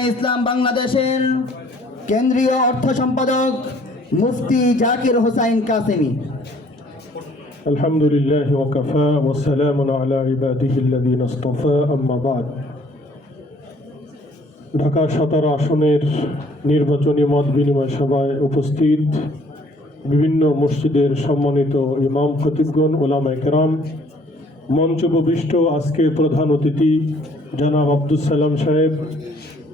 উলামায়ে ইসলাম বাংলাদেশের কেন্দ্রীয় অর্থ সম্পাদক মুফতি জাকির হোসাইন কাসেমি। আলহামদুলিল্লাহ ওয়া কাফা ওয়া সালামুন আলা ইবাদিহিল্লাযিনা ইসতাফা, আম্মা বা'দ। ঢাকা 17 আসনের নির্বাচনী মত বিনিময় সভায় উপস্থিত বিভিন্ন মসজিদের সম্মানিত ইমাম খতিবগণ, ওলামায়ে কেরাম, মঞ্চ উপবিষ্ট আজকে প্রধান অতিথি জনাব আব্দুস সালাম সাহেব,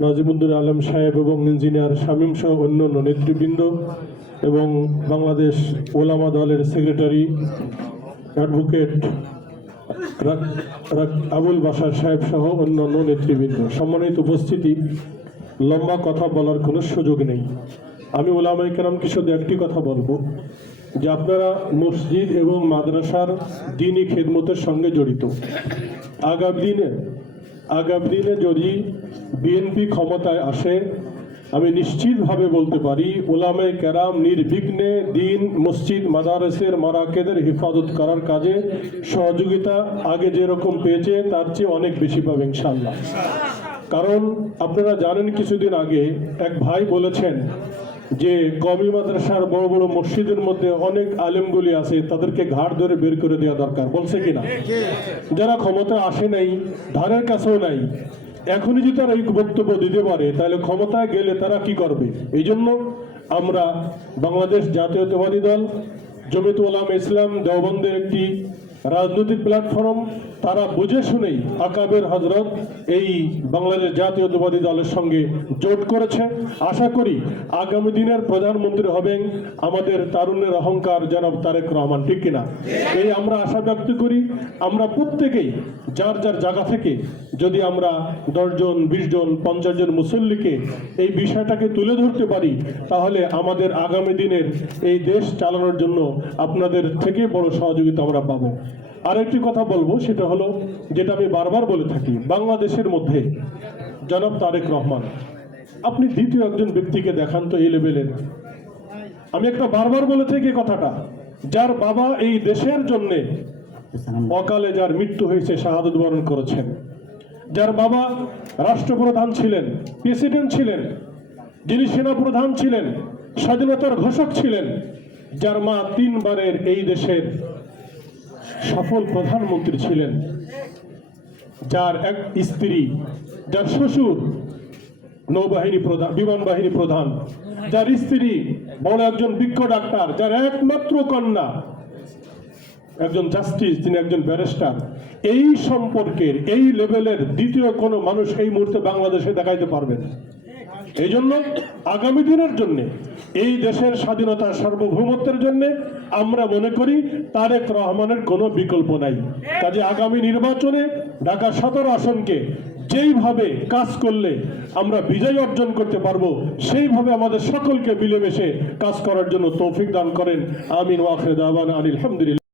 নাজিমুদ্দিন আলম সাহেব এবং ইঞ্জিনিয়ার শামীম সহ অন্যান্য নেতৃবৃন্দ এবং বাংলাদেশ ওলামা দলের সেক্রেটারি অ্যাডভোকেট আবুল বাশার সাহেব সহ অন্যান্য নেতৃবৃন্দ, সম্মানিত উপস্থিতি, লম্বা কথা বলার কোনো সুযোগ নেই। আমি ওলামায়ে কেরামকে শুধু একটি কথা বলবো যে আপনারা মসজিদ এবং মাদ্রাসার দ্বীনি খেদমতের সঙ্গে জড়িত। আগামী দিনে যদি বিএনপি ক্ষমতায় আসে, আমি নিশ্চিতভাবে বলতে পারি ওলামায়ে কেরাম নির্বিঘ্নে দিন, মসজিদ, মাদারসের, মারাকেদের হেফাজত করার কাজে সহযোগিতা আগে যেরকম পেয়েছে তার চেয়ে অনেক বেশি পাবে ইনশাআল্লাহ। কারণ আপনারা জানেন কিছুদিন আগে এক ভাই বলেছেন যে কওমি মাদ্রাসার বড় বড় মসজিদের মধ্যে অনেক আলেমগুলি আছে, তাদেরকে ঘাট ধরে বের করে দেওয়া দরকার, বলছে কিনা? যারা ক্ষমতা আসে নাই, ধারের কাছেও নাই, এখনই যদি তারা এই বক্তব্য দিতে পারে তাহলে ক্ষমতায় গেলে তারা কি করবে? এই জন্য আমরা বাংলাদেশ জাতীয়তাবাদী দল, জমিয়ত উলামায়ে ইসলাম দেওবন্দের একটি রাজনৈতিক প্ল্যাটফর্ম, তারা বুঝে শুনেই আকাবের হযরত এই বাংলাদেশ জাতীয়তাবাদী দলের সঙ্গে জোট করেছে। আশা করি আগামী দিনের প্রধানমন্ত্রী হবেন আমাদের তারুণ্যের অহংকার জনাব তারেক রহমান, ঠিক কিনা? এই আমরা আশা ব্যক্ত করি। আমরা প্রত্যেকেই যার যার জায়গা থেকে যদি আমরা 10 জন, 20 জন, 50 জন মুসল্লিকে এই বিষয়টাকে তুলে ধরতে পারি, তাহলে আমাদের আগামী দিনের এই দেশ চালানোর জন্য আপনাদের থেকে বড় সহযোগিতা আমরা পাবো। আরেকটি কথা বলবো, সেটা হলো যেটা আমি বারবার বলে থাকি, বাংলাদেশের মধ্যে জনাব তারেক রহমান, আপনি দ্বিতীয় একজন ব্যক্তিকে দেখান তো এই লেভেলের। আমি একটা বারবার বলে থাকি কথাটা, যার বাবা এই দেশের জন্য অকালে যার মৃত্যু হয়েছে, শাহাদত বরণ করেছেন, যার বাবা রাষ্ট্রপ্রধান ছিলেন, প্রেসিডেন্ট ছিলেন, যিনি সেনাপ্রধান ছিলেন, স্বাধীনতার ঘোষক ছিলেন, যার মা 3 বারের এই দেশের সফল প্রধানমন্ত্রী ছিলেন, যার এক স্ত্রী, যার শ্বশুর নৌবাহিনী প্রধান, বিমান বাহিনী প্রধান, যার স্ত্রী বড় একজন বিজ্ঞ ডাক্তার, যার একমাত্র কন্যা একজন জাস্টিস, তিনি একজন ব্যারিস্টার, এই সম্পর্কের এই লেভেলের দ্বিতীয় কোনো মানুষ এই মুহূর্তে বাংলাদেশে দেখাইতে পারবেন। এই জন্য আগামী দিনের জন্য, এই দেশের স্বাধীনতা সার্বভৌমত্বের জন্য আমরা মনে করি তারেক রহমানের কোনো বিকল্প নাই। কাজে আগামী নির্বাচনে ঢাকা 17 আসনকে যেইভাবে কাজ করলে আমরা বিজয় অর্জন করতে পারবো, সেইভাবে আমাদের সকলকে মিলেমিশে কাজ করার জন্য তৌফিক দান করেন। আমিন ওয়া আখির দাওয়ানা আলহামদুলিল্লাহ।